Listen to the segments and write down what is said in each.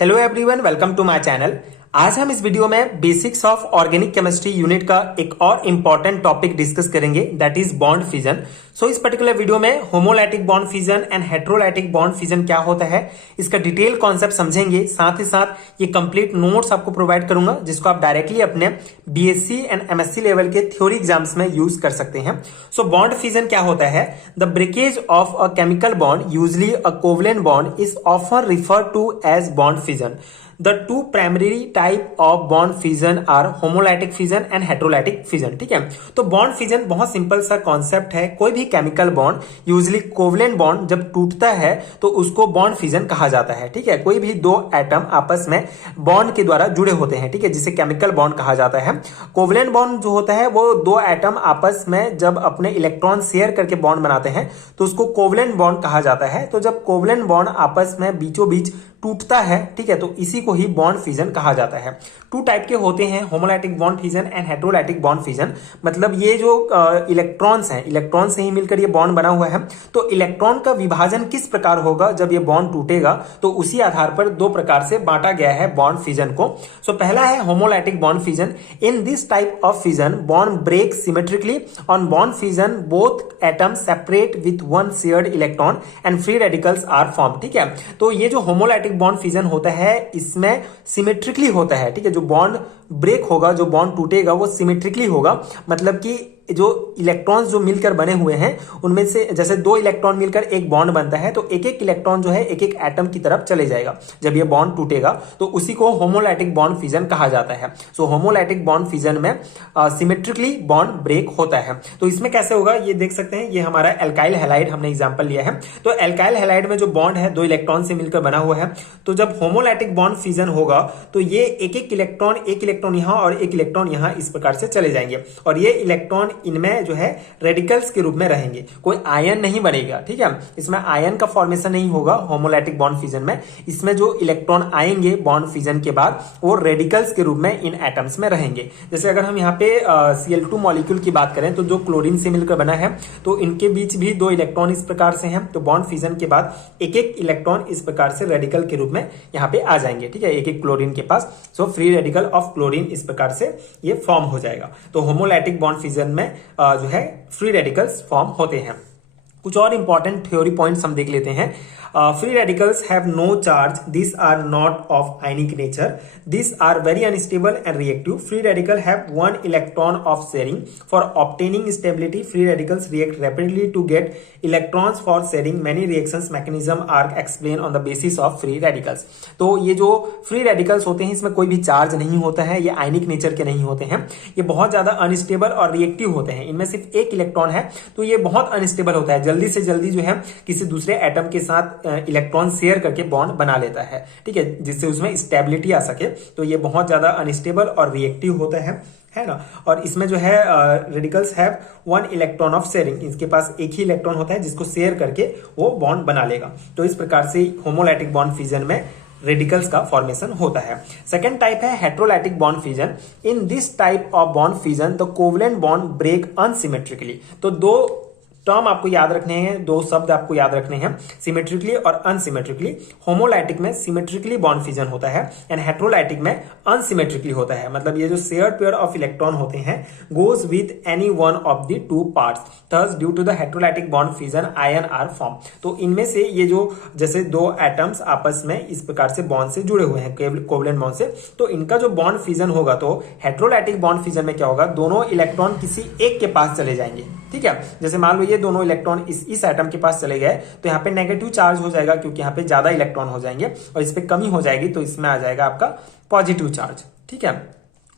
Hello everyone, welcome to my channel. आज हम इस वीडियो में basics of organic chemistry unit का एक और इंपॉर्टेंट टॉपिक डिस्कस करेंगे, that is bond fission. So इस पर्टिकुलर वीडियो में homolytic bond fission and heterolytic bond fission क्या होता है, इसका डिटेल कॉन्सेप्ट समझेंगे। साथ ही साथ ये कंप्लीट नोट्स आपको प्रोवाइड करूंगा, जिसको आप डायरेक्टली अपने बीएससी एंड एमएससी लेवल के थ्योरी एग्जाम्स में यूज कर सकते हैं। सो बॉन्ड फिजन क्या होता है? The breakage of a chemical bond, usually a covalent bond, is often referred to as bond fission. The two primary type of bond fission are homolytic fission and heterolytic fission। ठीक है, तो bond fission बहुत simple सा concept है। कोई भी chemical bond, usually covalent bond, जब टूटता है तो उसको बॉन्ड फिजन कहा जाता है। ठीक है, कोई भी दो एटम आपस में बॉन्ड के द्वारा जुड़े होते हैं, ठीक है, जिसे केमिकल बॉन्ड कहा जाता है। कोवलेंट बॉन्ड जो होता है वो दो एटम आपस में जब अपने इलेक्ट्रॉन शेयर करके बॉन्ड बनाते हैं तो उसको कोवलेंट बॉन्ड कहा जाता है। तो जब कोवलेंट बॉन्ड आपस में बीचों बीच टूटता है, ठीक है, तो इसी को ही बॉन्ड फिजन कहा जाता है। टू टाइप के होते हैं, homolytic bond fission and heterolytic bond fission. मतलब ये जो इलेक्ट्रॉन्स हैं, इलेक्ट्रॉन से ही मिलकर ये बॉन्ड बना हुआ है, तो इलेक्ट्रॉन का विभाजन किस प्रकार होगा जब ये बॉन्ड टूटेगा, तो उसी आधार पर दो प्रकार से बांटा गया है बॉन्ड फिजन को। सो पहला है homolytic bond fission. In this type of fission bond break symmetrically. On bond fission both atoms separate with one shared electron and free radicals are form. ठीक है, तो ये जो होमोलाइटिक बॉन्ड फिजन होता है इसमें सिमेट्रिकली होता है। ठीक है, जो बॉन्ड ब्रेक होगा, जो बॉन्ड टूटेगा, वो सिमेट्रिकली होगा। मतलब कि जो इलेक्ट्रॉन्स जो मिलकर बने हुए हैं उनमें से जैसे दो इलेक्ट्रॉन मिलकर एक बॉन्ड बनता है, तो एक एक इलेक्ट्रॉन जो है एक एक एटम की तरफ चले जाएगा जब ये बॉन्ड टूटेगा, तो उसी को होमोलाइटिक बॉन्ड फिजन कहा जाता है। सो होमोलाइटिक बॉन्ड फिजन में सिमेट्रिकली बॉन्ड ब्रेक होता है। तो इसमें कैसे होगा ये देख सकते हैं, ये हमारा एल्काइल हैलाइड हमने एग्जांपल लिया है। तो एल्काइल हैलाइड में जो बॉन्ड है दो इलेक्ट्रॉन से मिलकर बना हुआ है, तो जब होमोलाइटिक बॉन्ड फिजन होगा तो ये एक इलेक्ट्रॉन यहां और एक इलेक्ट्रॉन यहां इस प्रकार से चले जाएंगे, और ये इलेक्ट्रॉन इनमें जो है रेडिकल्स के रूप में रहेंगे। कोई आयन नहीं बनेगा। ठीक है, इसमें आयन का फॉर्मेशन नहीं होगा होमोलाइटिक बॉन्ड फिजन में। इसमें जो इलेक्ट्रॉन आएंगे बॉन्ड फिजन के बाद वो रेडिकल्स के रूप में इन एटम्स में रहेंगे। जैसे अगर हम यहाँ पे Cl2 मॉलिक्यूल की बात करें तो जो क्लोरीन से मिलकर बना है, तो इनके बीच भी दो इलेक्ट्रॉन इस प्रकार से हैं। तो बॉन्ड फिजन के बाद एक एक इलेक्ट्रॉन इस प्रकार से रेडिकल के रूप में यहाँ पे आ जाएंगे। ठीक है, एक एक क्लोरीन के पास। So free radical of chlorine इस प्रकार से ये फॉर्म हो जाएगा। तो होमोलाइटिक बॉन्ड फिजन में जो है फ्री रेडिकल्स फॉर्म होते हैं। कुछ और इंपॉर्टेंट थ्योरी पॉइंट्स हम देख लेते हैं। Free radicals have no charge. These are not of ionic nature. These are very unstable and reactive. Free radical have one electron of sharing. For obtaining stability, free radicals react rapidly to get electrons for sharing. Many reactions mechanism are explained on the basis of free radicals. तो ये जो free radicals होते हैं इसमें कोई भी charge नहीं होता है, ये आयनिक नेचर के नहीं होते हैं, ये बहुत ज्यादा अनस्टेबल और रिएक्टिव होते हैं। इनमें सिर्फ एक इलेक्ट्रॉन है तो ये बहुत अनस्टेबल होता है, जल्दी से जल्दी जो है किसी दूसरे एटम के साथ इलेक्ट्रॉन शेयर करके बॉन्ड बना लेता है। ठीक है, जिससे उसमें स्टेबिलिटी आ सके। तो ये बहुत ज्यादा अनस्टेबल और रिएक्टिव होता है ना। और इसमें जो है radicals have one electron of sharing. इसके पास एक ही इलेक्ट्रॉन होता है जिसको शेयर करके वो बॉन्ड बना लेगा। तो इस प्रकार से होमोलाइटिक बॉन्ड फिजन में रेडिकल्स का फॉर्मेशन होता है। सेकेंड टाइप है heterolytic bond fission. In this type of bond fission the covalent bond break unsymmetrically. तो दो टर्म आपको याद रखने हैं, दो शब्द आपको याद रखने हैं, सिमेट्रिकली और अनसिमेट्रिकली। होमोलाइटिक में सिमेट्रिकली बॉन्ड फिजन होता है एंड हेट्रोलाइटिक में अनसिमेट्रिकली होता है। मतलब ये जो शेयर्ड पेयर ऑफ इलेक्ट्रॉन होते हैं goes with any one of the two parts, thus due to the heterolytic bond fission ion are form. तो इनमें से ये जो जैसे दो एटम्स आपस में इस प्रकार से बॉन्ड से जुड़े हुए हैं कोवलेंट बॉन्ड से, तो इनका जो बॉन्ड फिजन होगा, तो हेट्रोलाइटिक बॉन्ड फिजन में क्या होगा, दोनों इलेक्ट्रॉन किसी एक के पास चले जाएंगे। ठीक है, जैसे मान लो ये दोनों इलेक्ट्रॉन इस एटम के पास चले गए तो यहाँ पे नेगेटिव चार्ज हो जाएगा, क्योंकि यहाँ पे ज्यादा इलेक्ट्रॉन हो जाएंगे, और इस पे कमी हो जाएगी तो इसमें आ जाएगा आपका पॉजिटिव चार्ज। ठीक है,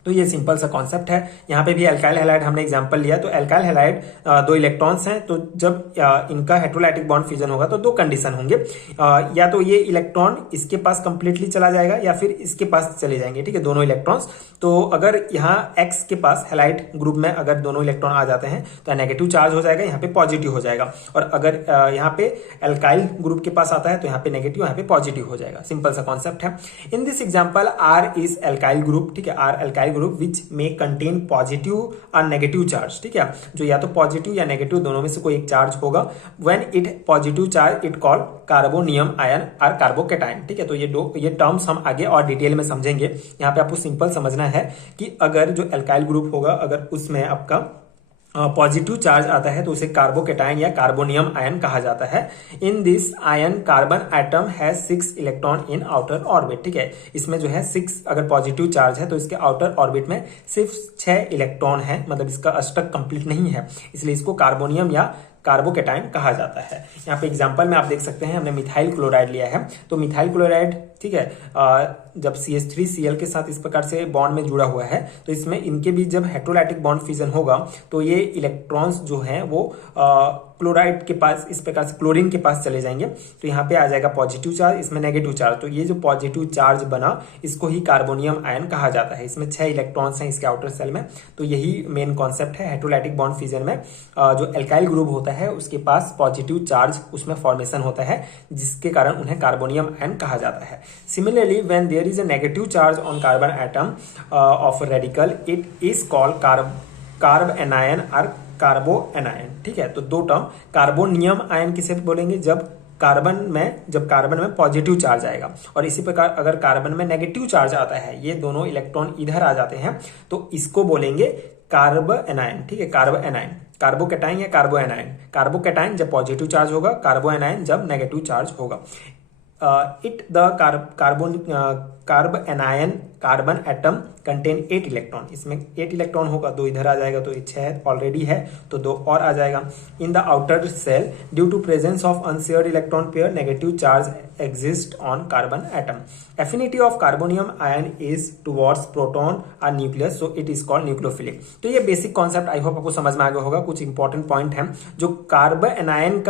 तो ये सिंपल सा कॉन्सेप्ट है। यहाँ पे भी एल्काइल हैलाइड हमने एग्जांपल लिया। तो एल्काइल हैलाइड दो इलेक्ट्रॉन्स हैं, तो जब इनका हेट्रोलाइटिक बॉन्ड फिजन होगा तो दो कंडीशन होंगे, या तो ये इलेक्ट्रॉन इसके पास कंप्लीटली चला जाएगा या फिर इसके पास चले जाएंगे। ठीक है, दोनों इलेक्ट्रॉन्स। तो अगर यहाँ एक्स के पास हैलाइड ग्रुप में अगर दोनों इलेक्ट्रॉन आ जाते हैं तो नेगेटिव चार्ज हो जाएगा, यहाँ पे पॉजिटिव हो जाएगा। और अगर यहाँ पे एल्काइल ग्रुप के पास आता है तो यहाँ पे नेगेटिव, यहाँ पे पॉजिटिव हो जाएगा। सिंपल सा कॉन्सेप्ट है। In this example R is alkyl group. ठीक है, R alkyl alkyl group which may contain positive और नेगेटिव चार्ज, ठीक है, जो या तो पॉजिटिव या नेगेटिव दोनों में से कोई एक चार्ज होगा। When it positive charge it called carbonium ion और कार्बोकेटाइन, ठीक है। तो ये टर्म्स हम आगे और डिटेल में समझेंगे। यहाँ पे आपको सिंपल समझना है कि अगर जो एल्काइल ग्रुप होगा अगर उसमें आपका पॉजिटिव चार्ज आता है तो उसे कार्बोकेटाइन या कार्बोनियम आयन कहा जाता है। In this ion carbon atom has 6 electron in outer orbit, ठीक है। इसमें जो है 6 अगर पॉजिटिव चार्ज है तो इसके आउटर ऑर्बिट में सिर्फ 6 इलेक्ट्रॉन है, मतलब इसका अष्टक कंप्लीट नहीं है, इसलिए इसको कार्बोनियम या कार्बोकेटाइन कहा जाता है। यहाँ पे एग्जांपल में आप देख सकते हैं हमने मिथाइल क्लोराइड लिया है, तो मिथाइल क्लोराइड, ठीक है, जब CH3Cl के साथ इस प्रकार से बॉन्ड में जुड़ा हुआ है तो इसमें इनके बीच जब हेटेरोलाइटिक बॉन्ड फिजन होगा तो ये इलेक्ट्रॉन्स जो हैं वो क्लोराइड के पास इस प्रकार से क्लोरीन के पास चले जाएंगे, तो यहाँ पे आ जाएगा पॉजिटिव चार्ज, इसमें नेगेटिव चार्ज। तो ये जो पॉजिटिव चार्ज बना इसको ही कार्बोनियम आयन कहा जाता है। इसमें 6 इलेक्ट्रॉन्स हैं इसके आउटर सेल में, तो यही मेन कॉन्सेप्ट है हेटेरोलाइटिक बॉन्ड फिजन में। जो एल्काइल ग्रुप होता है उसके पास पॉजिटिव चार्ज उसमें फॉर्मेशन होता है जिसके कारण उन्हें कार्बोनियम आयन कहा जाता है। Similarly when there is a negative charge on carbon atom of radical it is called carbanion और कार्बो एनायन, ठीक है। तो दो टर्म, कार्बोनियम आयन किसे बोलेंगे जब कार्बन में पॉजिटिव चार्ज आएगा, और इसी प्रकार अगर कार्बन में नेगेटिव चार्ज आता है, ये दोनों इलेक्ट्रॉन इधर आ जाते हैं तो इसको बोलेंगे कार्ब एनायन, ठीक है, कार्ब एनायन। कार्बोकेटाइन या कार्बो एनायन, कार्बोकेटाइन जब पॉजिटिव चार्ज होगा, कार्बो एनायन जब नेगेटिव चार्ज होगा। Carb anion carbon atom contain 8 electron, इसमें 8 इलेक्ट्रॉन होगा, 2 इधर आ जाएगा तो 6 ऑलरेडी है तो 2 और आ जाएगा। In the outer cell due to presence of unshared electron pair negative charge exist on carbon atom. Affinity of carbonium ion is towards proton और nucleus, so it is called nucleophilic. तो ये basic concept I hope आपको समझ में आ गया होगा। कुछ important point है, जो कार्ब एनायन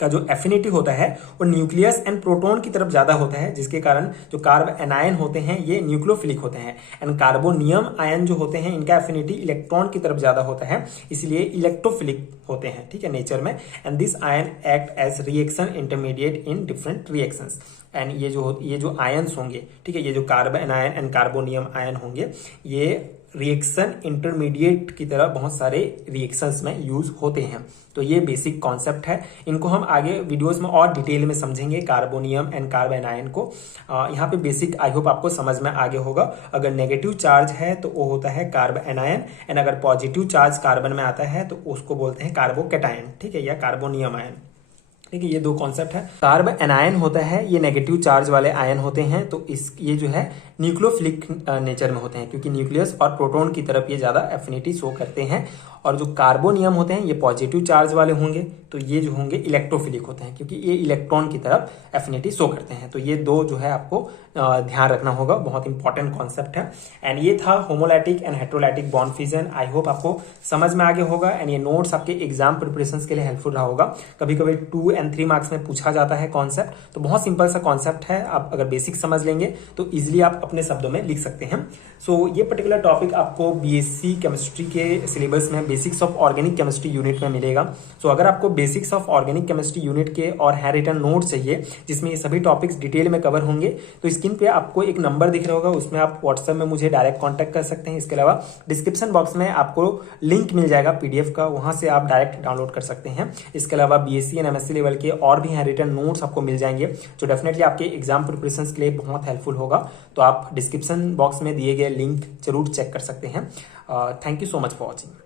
का जो एफिनिटी होता है वो न्यूक्लियस एंड प्रोटॉन की तरफ ज्यादा होता है, जिसके कारण जो कार्ब एनायन होते हैं ये न्यूक्लियोफिलिक होते हैं। एंड कार्बोनियम आयन जो होते हैं इनका एफिनिटी इलेक्ट्रॉन की तरफ ज्यादा होता है, इसलिए इलेक्ट्रोफिलिक होते हैं, ठीक है, नेचर में। And this ion act as reaction intermediate in different reactions. And ये जो आयन्स होंगे, ठीक है, ये जो carbanion and carbonium ion होंगे ये रिएक्शन इंटरमीडिएट की तरह बहुत सारे रिएक्शंस में यूज होते हैं। तो ये बेसिक कॉन्सेप्ट है, इनको हम आगे वीडियोस में और डिटेल में समझेंगे कार्बोनियम एंड कार्ब एनायन को। यहाँ पे बेसिक आई होप आपको समझ में आगे होगा। अगर नेगेटिव चार्ज है तो वो होता है कार्ब एनायन, एंड अगर पॉजिटिव चार्ज कार्बन में आता है तो उसको बोलते हैं कार्बोकेटाइन, ठीक है, या कार्बोनियम आयन, ठीक है। ये दो कॉन्सेप्ट है। कार्ब एनायन होता है ये नेगेटिव चार्ज वाले आयन होते हैं, तो ये जो है न्यूक्लियोफिलिक नेचर में होते हैं, क्योंकि न्यूक्लियस और प्रोटॉन की तरफ ये ज्यादा एफिनिटी शो करते हैं। और जो कार्बोनियम होते हैं ये पॉजिटिव चार्ज वाले होंगे, तो ये जो होंगे इलेक्ट्रोफिलिक होते हैं, क्योंकि ये इलेक्ट्रॉन की तरफ एफिनिटी शो करते हैं। तो ये दो जो है आपको ध्यान रखना होगा, बहुत इंपॉर्टेंट कॉन्सेप्ट है। एंड ये था homolytic and heterolytic bond fission. I hope आपको समझ में आगे होगा, एंड ये नोट्स आपके एग्जाम प्रिपरेशन के लिए हेल्पफुल रहा होगा। कभी कभी 2 और 3 मार्क्स में पूछा जाता है कॉन्सेप्ट, तो बहुत सिंपल सा कॉन्सेप्ट है, आप अगर बेसिक समझ लेंगे तो इजिली आप अपने शब्दों में लिख सकते हैं। सो ये पर्टिकुलर टॉपिक आपको बीएससी केमिस्ट्री के सिलेबस में basics of organic chemistry unit में मिलेगा। सो अगर आपको basics of organic chemistry unit के और हैंड रिटन नोट चाहिए जिसमें ये सभी टॉपिक्स डिटेल में कवर होंगे, तो स्क्रीन पे आपको एक नंबर दिख रहा होगा, उसमें आप व्हाट्सएप में मुझे डायरेक्ट कॉन्टैक्ट कर सकते हैं। इसके अलावा डिस्क्रिप्शन बॉक्स में आपको लिंक मिल जाएगा पीडीएफ का, वहां से आप डायरेक्ट डाउनलोड कर सकते हैं। इसके अलावा बीएससी एंड एमएससी लेवल के और भी हैंड रिटन नोट्स आपको मिल जाएंगे जो डेफिनेटली आपके एग्जाम प्रिपरेशन के लिए बहुत हेल्पफुल होगा। तो आप डिस्क्रिप्शन बॉक्स में दिए गए लिंक जरूर चेक कर सकते हैं। Thank you so much for watching.